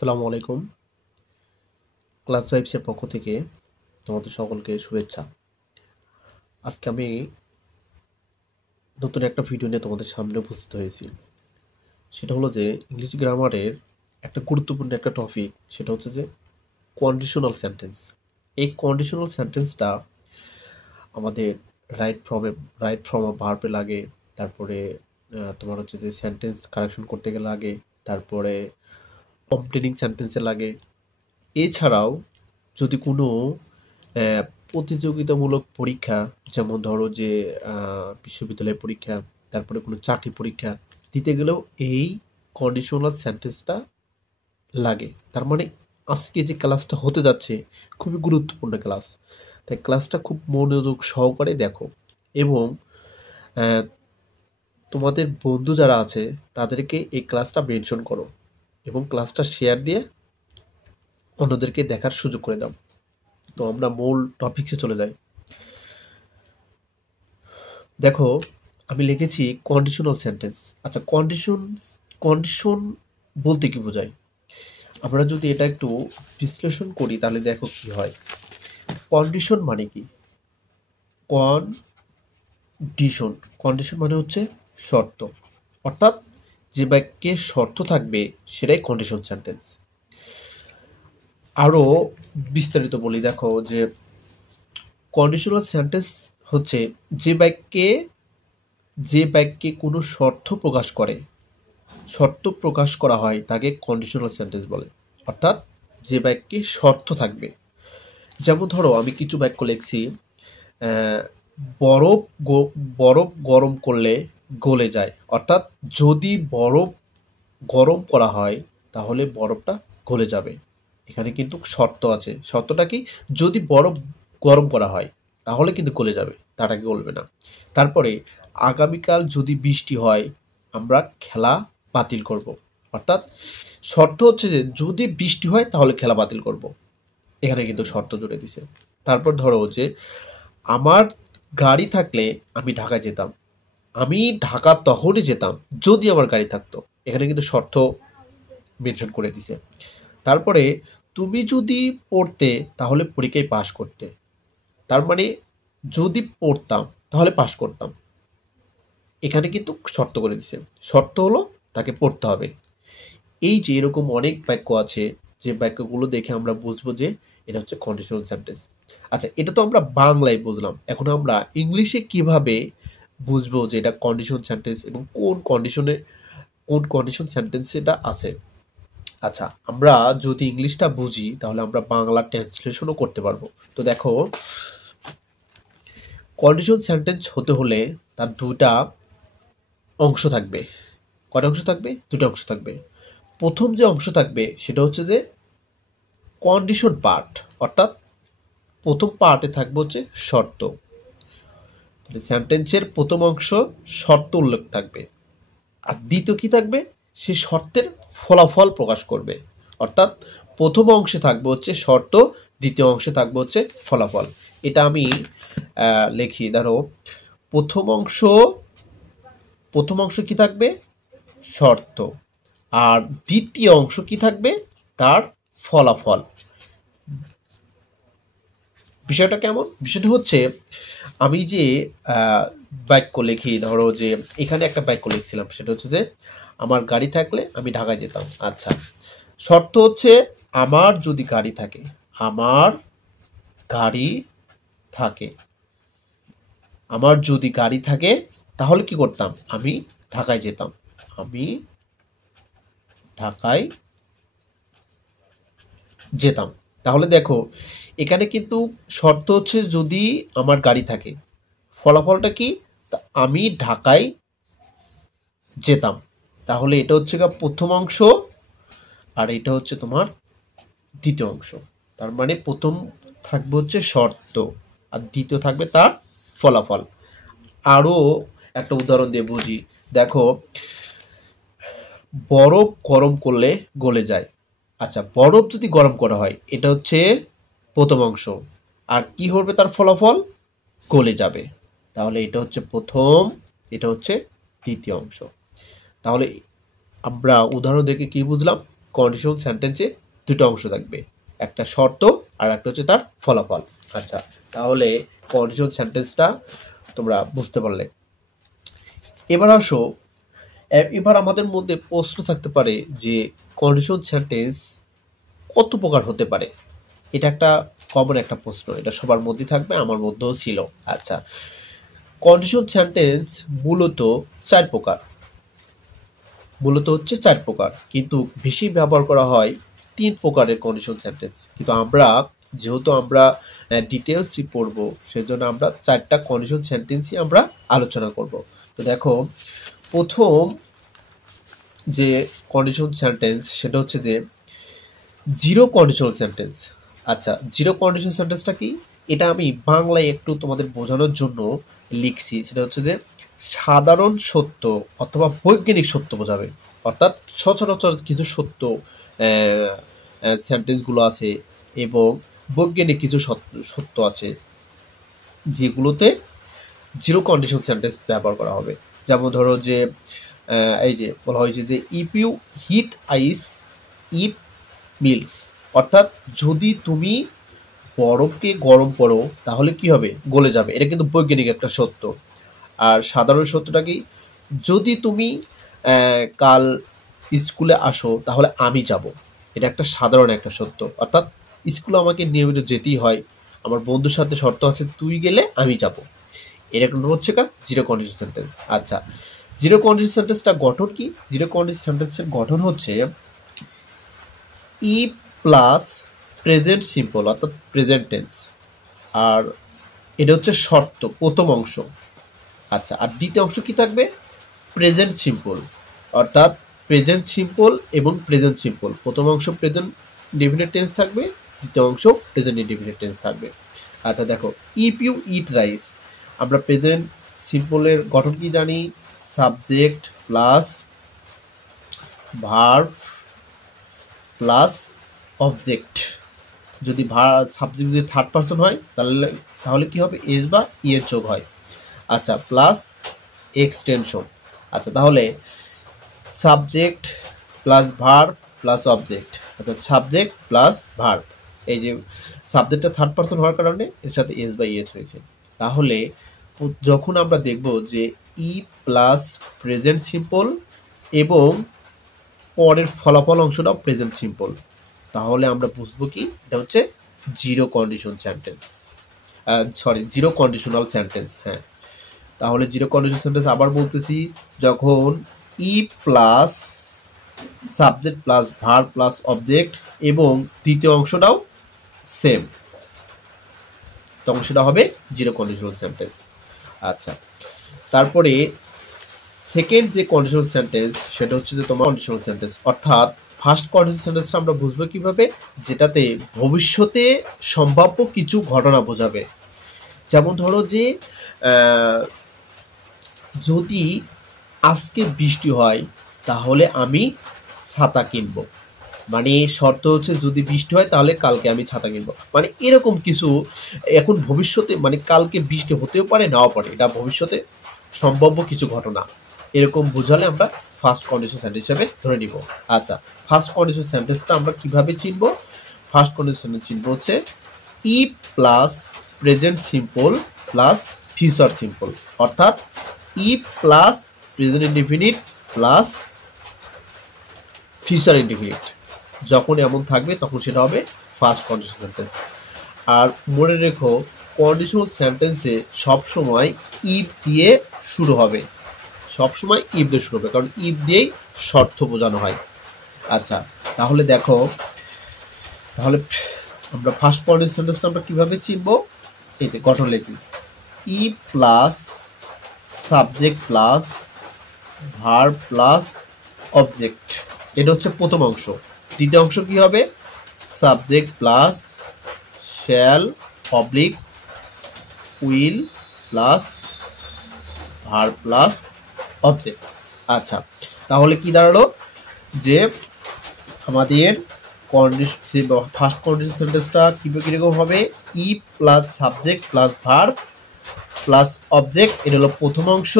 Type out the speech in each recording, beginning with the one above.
আসসালামু আলাইকুম। ক্লাস ভাইবসের পক্ষ থেকে তোমাদের সকলকে শুভেচ্ছা। আজকে আমি নতুন একটা ভিডিও নিয়ে তোমাদের সামনে উপস্থিত হয়েছি। সেটা হলো যে ইংলিশ গ্রামারের একটা গুরুত্বপূর্ণ একটা টপিক, সেটা হচ্ছে যে কন্ডিশনাল সেন্টেন্স। এই কন্ডিশনাল সেন্টেন্সটা আমাদের রাইট ফ্রম আ ভার্বে লাগে, তারপরে তোমার হচ্ছে যে সেন্টেন্স কারেকশন করতে গেলে লাগে, তারপরে কমপ্লেনিং সেন্টেন্সে লাগে। এছাড়াও যদি কোনো অ্যা প্রতিযোগিতামূলক পরীক্ষা, যেমন ধরো যে বিশ্ববিদ্যালয়ের পরীক্ষা, তারপরে কোনো চাকরি পরীক্ষা দিতে গেলেও এই কন্ডিশনাল সেন্টেন্সটা লাগে। তার মানে আজকে যে ক্লাসটা হতে যাচ্ছে খুবই গুরুত্বপূর্ণ ক্লাস। তাই ক্লাসটা খুব মনোযোগ সহকারে দেখো এবং অ্যা তোমাদের বন্ধু যারা আছে তাদেরকে এই ক্লাসটা মেনশন করো এবং ক্লাসটা শেয়ার দিয়ে অন্যদেরকে দেখার সুযোগ করে দাও। তো আমরা মূল টপিকসে চলে যাই। দেখো, আমি লিখেছি কন্ডিশনাল সেন্টেন্স। আচ্ছা, কন্ডিশন বলতে কি বোঝায়? আমরা যদি এটা একটু বিশ্লেষণ করি তাহলে দেখো কি হয়। কন্ডিশন মানে কি? কন্ডিশন কন্ডিশন মানে হচ্ছে শর্ত, অর্থাৎ যে বাক্যে শর্ত থাকবে সেটাই কন্ডিশন সেন্টেন্স। আরও বিস্তারিত বলি, দেখো যে কন্ডিশনাল সেন্টেন্স হচ্ছে যে বাক্যে কোনো শর্ত প্রকাশ করা হয় তাকে কন্ডিশনাল সেন্টেন্স বলে। অর্থাৎ যে বাক্যে শর্ত থাকবে। যেমন ধরো আমি কিছু বাক্য লিখছি, আহ, বরফ বরফ গরম করলে গলে যায়। অর্থাৎ যদি বরফ গরম করা হয় তাহলে বরফটা গলে যাবে। এখানে কিন্তু শর্ত আছে। শর্তটা কি? যদি বরফ গরম করা হয় তাহলে কিন্তু গলে যাবে, তার আগে গলবে না। তারপরে আগামীকাল যদি বৃষ্টি হয় আমরা খেলা বাতিল করব। অর্থাৎ শর্ত হচ্ছে যে যদি বৃষ্টি হয় তাহলে খেলা বাতিল করব। এখানে কিন্তু শর্ত জুড়ে দিছে। তারপর ধরো যে আমার গাড়ি থাকলে আমি ঢাকায় যেতাম। আমি ঢাকা তখনই যেতাম যদি আমার গাড়ি থাকতো। এখানে কিন্তু শর্ত মেনশন করে দিছে। তারপরে তুমি যদি পড়তে তাহলে পরীক্ষায় পাশ করতে। তার মানে যদি পড়তাম তাহলে পাশ করতাম। এখানে কিন্তু শর্ত করে দিছে। শর্ত হলো তাকে পড়তে হবে। এই যে এরকম অনেক বাক্য আছে, যে বাক্যগুলো দেখে আমরা বুঝবো যে এটা হচ্ছে কন্ডিশনাল সেন্টেন্স। আচ্ছা, এটা তো আমরা বাংলায় বুঝলাম। এখন আমরা ইংলিশে কিভাবে বুঝবো যে এটা কন্ডিশন সেন্টেন্স এবং কোন কন্ডিশন সেন্টেন্স এটা আছে। আচ্ছা, আমরা যদি ইংলিশটা বুঝি তাহলে আমরা বাংলা ট্রান্সলেশনও করতে পারবো। তো দেখো, কন্ডিশন সেন্টেন্স হতে হলে তার দুটা অংশ থাকবে। কয়টা অংশ থাকবে? দুটো অংশ থাকবে। প্রথম যে অংশ থাকবে সেটা হচ্ছে যে কন্ডিশন পার্ট, অর্থাৎ প্রথম পার্টে থাকবে হচ্ছে শর্ত। তাহলে সেন্টেন্সের প্রথম অংশ শর্ত উল্লেখ থাকবে, আর দ্বিতীয় কি থাকবে? সে শর্তের ফলাফল প্রকাশ করবে। অর্থাৎ প্রথম অংশে থাকবে হচ্ছে শর্ত, দ্বিতীয় অংশে থাকবে হচ্ছে ফলাফল। এটা আমি লিখি। ধরো প্রথম অংশ প্রথম অংশ কি থাকবে? শর্ত। আর দ্বিতীয় অংশ কি থাকবে? তার ফলাফল। বিষয়টা কেমন? বিষয়টা হচ্ছে আমি যে বাক্য লিখি, ধরো যে এখানে একটা বাক্য লিখছিলাম, সেটা হচ্ছে যে আমার গাড়ি থাকলে আমি ঢাকায় যেতাম। আচ্ছা, শর্ত হচ্ছে আমার যদি গাড়ি থাকে, আমার গাড়ি থাকে, আমার যদি গাড়ি থাকে তাহলে কি করতাম? আমি ঢাকায় যেতাম। আমি ঢাকায় যেতাম। তাহলে দেখো, এখানে কিন্তু শর্ত হচ্ছে যদি আমার গাড়ি থাকে, ফলাফলটা কি? তা আমি ঢাকায় যেতাম। তাহলে এটা হচ্ছে গা প্রথম অংশ, আর এটা হচ্ছে তোমার দ্বিতীয় অংশ। তার মানে প্রথম থাকবে হচ্ছে শর্ত, আর দ্বিতীয় থাকবে তার ফলাফল। আরও একটা উদাহরণ দিয়ে বুঝি। দেখো, বরফ গরম করলে গলে যায়। আচ্ছা, বরফ যদি গরম করা হয় এটা হচ্ছে প্রথম অংশ, আর কি হবে তার ফলাফল? গলে যাবে। তাহলে এটা হচ্ছে প্রথম, এটা হচ্ছে দ্বিতীয় অংশ। তাহলে আমরা উদাহরণ দেখে কি বুঝলাম? কন্ডিশনাল সেন্টেন্সে দুটো অংশ থাকবে, একটা শর্ত আর একটা হচ্ছে তার ফলাফল। আচ্ছা, তাহলে কন্ডিশনাল সেন্টেন্সটা তোমরা বুঝতে পারলে। এবার আসো, এবার আমাদের মধ্যে প্রশ্ন থাকতে পারে যে কন্ডিশনাল সেন্টেন্স কত প্রকার হতে পারে। এটা একটা কমন একটা প্রশ্ন, এটা সবার মধ্যেই থাকবে, আমার মধ্যেও ছিল। আচ্ছা, কন্ডিশনাল সেন্টেন্স মূলত চার প্রকার, মূলত হচ্ছে চার প্রকার, কিন্তু বেশি ব্যবহার করা হয় তিন প্রকারের কন্ডিশনাল সেন্টেন্স। কিন্তু আমরা যেহেতু আমরা ডিটেলসই পড়ব, সেজন্য আমরা চারটা কন্ডিশনাল সেন্টেন্সই আমরা আলোচনা করব। তো দেখো, প্রথম যে কন্ডিশনাল সেন্টেন্স সেটা হচ্ছে যে জিরো কন্ডিশনাল সেন্টেন্স। আচ্ছা, জিরো কন্ডিশনাল সেন্টেন্সটা কি? এটা আমি বাংলায় একটু তোমাদের বোঝানোর জন্য লিখছি। সেটা হচ্ছে যে সাধারণ সত্য অথবা বৈজ্ঞানিক সত্য বোঝাবে, অর্থাৎ সচরাচর কিছু সত্য সেন্টেন্সগুলো আছে এবং বৈজ্ঞানিক কিছু সত্য আছে যেগুলোতে জিরো কন্ডিশন সেন্টেন্স ব্যবহার করা হবে। যেমন ধরো যে এই যে বলা হয়েছে যে if you heat ice it melts, অর্থাৎ যদি তুমি বরফকে গরম করো তাহলে কি হবে? গলে যাবে। এটা কিন্তু বৈজ্ঞানিক একটা সত্য। আর সাধারণ সত্যটা কি? যদি তুমি কাল স্কুলে আসো তাহলে আমি যাব। এটা একটা সাধারণ একটা সত্য, অর্থাৎ স্কুলে আমাকে নিয়মিত যেতেই হয়, আমার বন্ধুর সাথে শর্ত আছে তুই গেলে আমি যাব। এটা কিন্তু হচ্ছে জিরো কন্ডিশন সেন্টেন্স। আচ্ছা, জিরো কন্ডিশন সেন্টেন্সটা গঠন কি? জিরো কন্ডিশন সেন্টেন্সের গঠন হচ্ছে ই প্লাস প্রেজেন্ট সিম্পল, অর্থাৎ প্রেজেন্ট টেন্স, আর এটা হচ্ছে শর্ত, প্রথম অংশ। আচ্ছা, আর দ্বিতীয় অংশ কি থাকবে? প্রেজেন্ট সিম্পল, অর্থাৎ প্রেজেন্ট সিম্পল এবং প্রেজেন্ট সিম্পল। প্রথম অংশ প্রেজেন্ট ইনডেফিনিট টেন্স থাকবে, দ্বিতীয় অংশ প্রেজেন্ট ইনডেফিনিট টেন্স থাকবে। আচ্ছা দেখো, ইফ ইউ ইট রাইস, আমরা প্রেজেন্ট সিম্পলের গঠন কি জানি? Subject plus verb plus object. যদি সাবজেক্ট যদি থার্ড পারসন হয় তাহলে কি হবে? এস বা ই এর যোগ হয়। আচ্ছা, প্লাস এক্সটেনশন। আচ্ছা, তাহলে subject plus verb plus object. আচ্ছা, সাবজেক্ট প্লাস ভার্ব, এই যে সাবজেক্টটা থার্ড পারসন হওয়ার কারণে এর সাথে এস বা ইএস হয়েছে। তাহলে যখন আমরা দেখব যে ই প্লাস প্রেজেন্ট সিম্পল এবং পরের ফলাফল অংশটাও প্রেজেন্ট সিম্পল, তাহলে আমরা বুঝবো কি এটা হচ্ছে zero condition sentence, zero conditional sentence. হ্যাঁ, তাহলে জিরো কন্ডিশন সেন্টেন্স আবার বলতেছি, যখন if plus subject plus verb plus object এবং তৃতীয় অংশটাও সেম, তখন সেটা হবে জিরো কন্ডিশনাল সেন্টেন্স। আচ্ছা, তারপরে সেকেন্ড যে কন্ডিশনাল সেন্টেন্স সেটা হচ্ছে যে তোমার কন্ডিশনাল সেন্টেন্স, অর্থাৎ ফার্স্ট কন্ডিশনাল সেন্টেন্সটা আমরা বুঝবো কিভাবে? যেটাতে ভবিষ্যতে সম্ভাব্য কিছু ঘটনা বোঝাবে। যেমন ধরো যে যদি আজকে বৃষ্টি হয় তাহলে আমি ছাতা কিনবো, মানে শর্ত হচ্ছে যদি বৃষ্টি হয় তাহলে কালকে আমি ছাতা কিনবো, মানে এরকম কিছু। এখন ভবিষ্যতে মানে কালকে বৃষ্টি হতেও পারে নাও পারে, এটা ভবিষ্যতে সম্ভাব্য কিছু ঘটনা, এরকম বোঝালে আমরা ফার্স্ট কন্ডিশন সেন্টেন্স হিসেবে ধরে নিব। আচ্ছা, ফার্স্ট কন্ডিশন সেন্টেন্সটা আমরা কিভাবে চিনব? ফার্স্ট কন্ডিশন সেন্টেন্স চিনব হচ্ছে if plus present simple plus future simple, অর্থাৎ if plus present indefinite plus future indefinite. যখন এমন থাকবে তখন সেটা হবে ফার্স্ট কন্ডিশনাল সেন্টেন্স। আর মনে রেখো, কন্ডিশনাল সেন্টেন্সে সবসময় ইফ দিয়ে শুরু হবে, সবসময় ইফ দিয়ে শুরু হবে, কারণ ইফ দিয়েই শর্ত বোঝানো হয়। আচ্ছা, তাহলে দেখো, তাহলে আমরা ফার্স্ট কন্ডিশনাল সেন্টেন্সটা আমরা কীভাবে চিনব? এই যে গঠন লিখি, if plus subject plus verb plus object, এটা হচ্ছে প্রথম অংশ। দ্বিতীয় অংশ কি হবে? সাবজেক্ট প্লাস শ্যাল অবলিক will plus verb plus object. আচ্ছা, তাহলে কি দাঁড়ালো? যে আমাদের ফার্স্ট কন্ডিশন সেন্টেন্সটা কীরকম হবে? If plus subject plus verb plus object, এটা হলো প্রথম অংশ।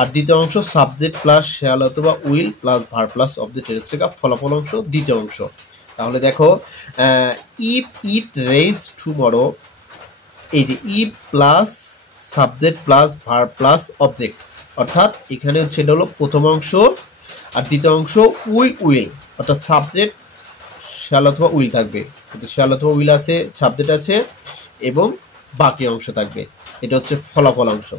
আর দ্বিতীয় অংশ সাবজেক্ট প্লাস শ্যাল অথবা will plus verb plus object, এটা হচ্ছে ফলাফল অংশ দ্বিতীয় অংশ। তাহলে দেখো ইফ ইট রেইনস টুমরো, এই যে if plus subject plus verb plus object, অর্থাৎ এখানে হচ্ছে এটা হলো প্রথম অংশ, আর দ্বিতীয় অংশ উইল, অর্থাৎ সাবজেক্ট শ্যাল অথবা উইল থাকবে, কিন্তু শ্যাল অথবা উইল আছে, সাবজেক্ট আছে এবং বাকি অংশ থাকবে। এটা হচ্ছে ফলাফল অংশ।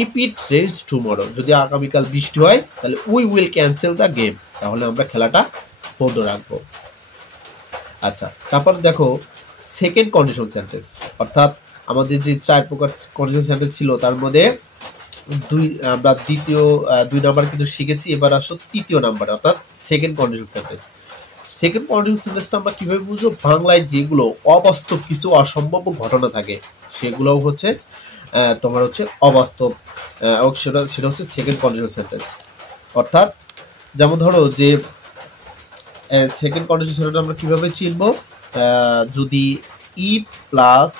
ইফ ইট রেইনস টুমরো, যদি আগামীকাল বৃষ্টি হয় তাহলে we will cancel the game, তাহলে আমরা খেলাটা বন্ধ রাখবো। আচ্ছা, তারপর দেখো সেকেন্ড কন্ডিশনাল সেন্টেন্স, অর্থাৎ আমাদের যে 4 প্রকার কন্ডিশনাল সেন্টেন্স ছিল তার মধ্যে আমরা দ্বিতীয় 2 নাম্বার কিন্তু শিখেছি, এবার আসো তৃতীয় নাম্বার, অর্থাৎ second conditional sentence. Second conditional সেন্টেন্সটা আমরা কীভাবে বুঝবো? বাংলায় যেগুলো অবাস্তব কিছু অসম্ভাব্য ঘটনা থাকে সেগুলোও হচ্ছে তোমার হচ্ছে অবাস্তব, সেটা হচ্ছে সেকেন্ড কন্ডিশনাল সেন্টেন্স। অর্থাৎ যেমন ধরো যে সেকেন্ড কন্ডিশনাল সেন্টেন্স আমরা কীভাবে চিনব? যদি if plus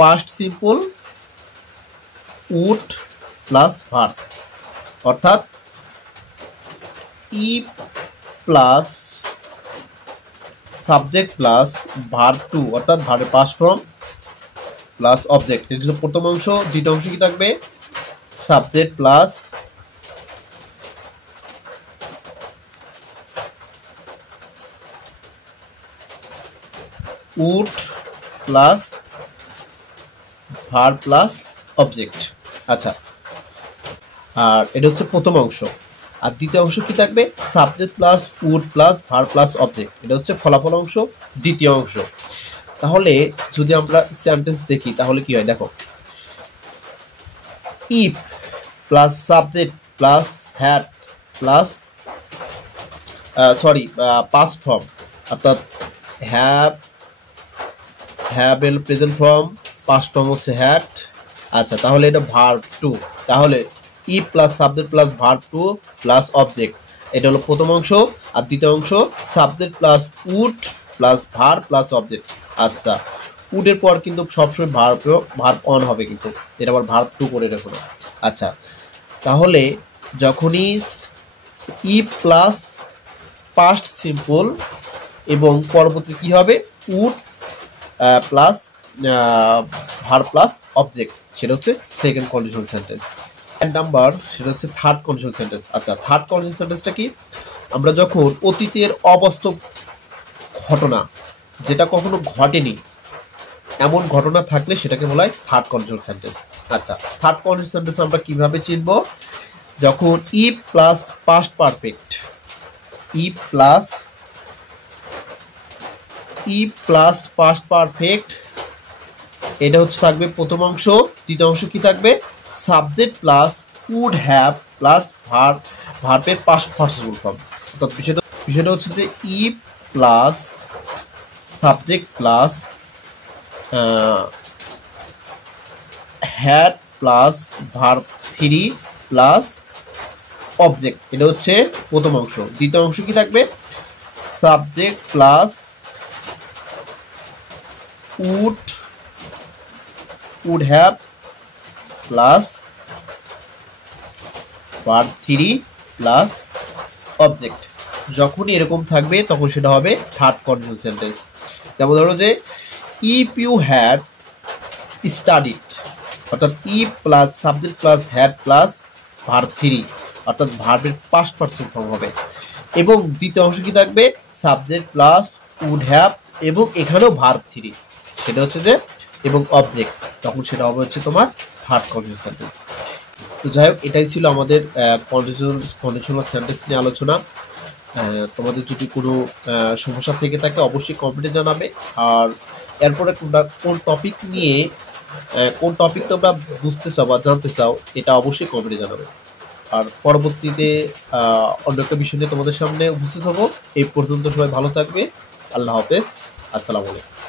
past simple would plus verb, অর্থাৎ if plus subject plus verb two, অর্থাৎ ভার্বের পাস্ট ফর্ম প্লাস অবজেক্ট, এটা হচ্ছে প্রথম অংশ। দ্বিতীয় অংশ কি থাকবে? Subject plus would plus verb plus object. আচ্ছা, আর এটা হচ্ছে প্রথম অংশ। আর দ্বিতীয় অংশ কি থাকবে? Subject plus would plus verb plus object, এটা হচ্ছে ফলাফল অংশ দ্বিতীয় অংশ। তাহলে যদি আমরা সেন্টেন্স দেখি তাহলে কি হয় দেখো, if plus subject plus had plus past form, অর্থাৎ হ্যাভ এল প্রেজেন্ট ফর্ম, পাস্ট ফর্ম হচ্ছে হ্যাড। আচ্ছা, তাহলে এটা ভার্ব টু, তাহলে if plus subject plus verb two plus object, এটা হলো প্রথম অংশ। আর দ্বিতীয় অংশ subject plus would plus verb plus object. আচ্ছা, উডের পর কিন্তু সবসময় ভার্ব অন হবে, কিন্তু এটা আবার ভার্ব টু করে রেখো না। আচ্ছা, তাহলে যখনই ই প্লাস পাস্ট সিম্পল এবং পরবর্তী কি হবে would plus verb plus object, সেটা হচ্ছে সেকেন্ড কন্ডিশনাল সেন্টেন্স। নাম্বার সেটা হচ্ছে থার্ড কন্ডিশনাল সেন্টেন্স। আচ্ছা, থার্ড কন্ডিশনাল সেন্টেন্সটা কি? আমরা যখন অতীতের অবাস্তব ঘটনা, যেটা কখনো ঘটেনি এমন ঘটনা থাকলে সেটাকে বলা হয় থার্ড কন্ডিশনাল সেন্টেন্স। আচ্ছা, থার্ড কন্ডিশনাল সেন্টেন্স আমরা কিভাবে চিনব? যখন if plus past perfect, if plus past perfect, এটা হচ্ছে থাকবে প্রথম অংশ। দ্বিতীয় অংশ কি থাকবে? Subject plus would have plus ভার্বের পাস্ট পার্টিসিপল ফর্ম। অর্থাৎ বিষয়টা হচ্ছে যে if plus subject plus had plus verb three plus object, এটা হচ্ছে প্রথম অংশ। দ্বিতীয় অংশ কি থাকবে? Subject plus would have plus verb three plus object. যখনই এরকম থাকবে তখন সেটা হবে থার্ড কন্ডিশনাল সেন্টেন্স। যেমন ধরো যে ইফ ইউ হ্যাড স্টাডিড, অর্থাৎ if plus subject plus had plus verb three, অর্থাৎ ভার্বের পাস্ট পার্টিসিপল ফর্ম হবে। এবং দ্বিতীয় অংশ কি থাকবে? সাবজেক্ট প্লাস উড হ্যাভ এবং এখানেও ভার্ব থ্রি, সেটা হচ্ছে যে এবং অবজেক্ট, তখন সেটা হবে হচ্ছে তোমার থার্ড কন্ডিশনাল সেন্টেন্স। তো যাই হোক, এটাই ছিল আমাদের কন্ডিশনাল সেন্টেন্স নিয়ে আলোচনা। তোমাদের যদি কোনো সমস্যা থেকে থাকে অবশ্যই কমেন্টে জানাবে। আর এরপরে কোন টপিক নিয়ে কোন টপিকটা তোমরা বুঝতে চাও বা জানতে চাও এটা অবশ্যই কমেন্টে জানাবে। আর পরবর্তীতে অন্য একটা বিষয় নিয়ে তোমাদের সামনে উপস্থিত হবো। এই পর্যন্ত সবাই ভালো থাকবে। আল্লাহ হাফেজ, আসসালামু আলাইকুম।